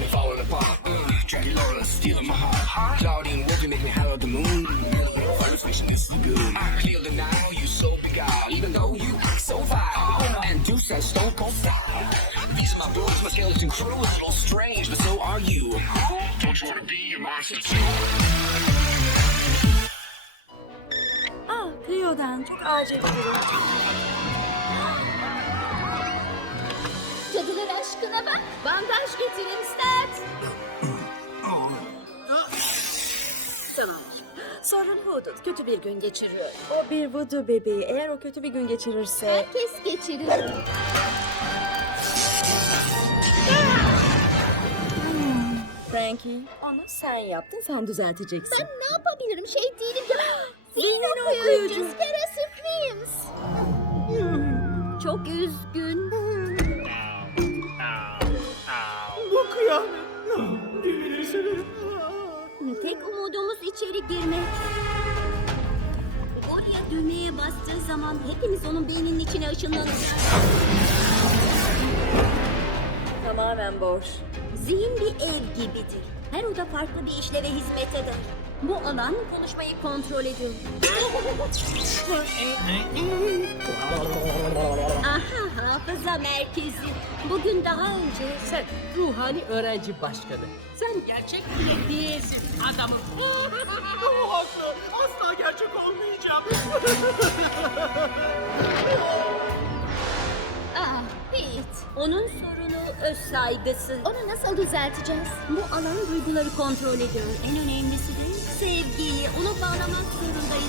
me falling apart. Dracula stealing my heart. Claudine Wolfie make me holler at the moon. First wish, this is good. I clear the now, you so beguiled. Even though you act so vile. And do such stone cold style. These are my blues, my skeleton crew is a little strange, but so are you. Don't you wanna be a monster too? Cleo'dan çok acil bir durum. Cadılar aşkına bak. Bandaj getirin Stat. Tamam. Sorun Hudut kötü bir gün geçiriyor. O bir voodoo bebeği. Eğer o kötü bir gün geçirirse... Herkes geçirir. Frankie, onu sen yaptın, sen düzelteceksin. Ben ne yapabilirim? Şey değilim ya. Zihin okuyucu. Spera Supremes. Çok üzgün. Bu kıyamet. Delirirsin. Tek umudumuz içeri girmek. Oraya düğmeye bastığı zaman hepimiz onun beyninin içine ışınlanacağız. Tamamen boş. Zihin bir ev gibidir. Her oda farklı bir işleve hizmet eder. Bu alan konuşmayı kontrol ediyor. Aha, hafıza merkezi. Bugün daha önce... Sen ruhani öğrenci başkanı. Sen gerçek bile değilsin adamım. O haklı. Asla gerçek olmayacağım. Ah, Pete. Onun sorunu öz saygısı. Onu nasıl düzelteceğiz? Bu alan duyguları kontrol ediyor. En önemlisi de sevgiyi. Onu bağlamak zorundayız.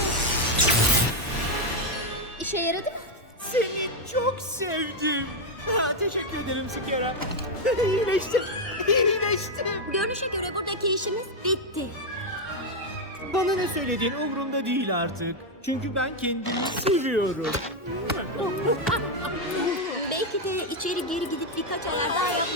İşe yaradı mı? Seni çok sevdim. Ha, teşekkür ederim Skera. İyileştim. İyileştim. Görünüşe göre buradaki işimiz bitti. Bana ne söylediğin umurumda değil artık. Çünkü ben kendimi seviyorum. Belki de içeri geri gidip birkaç ayar daha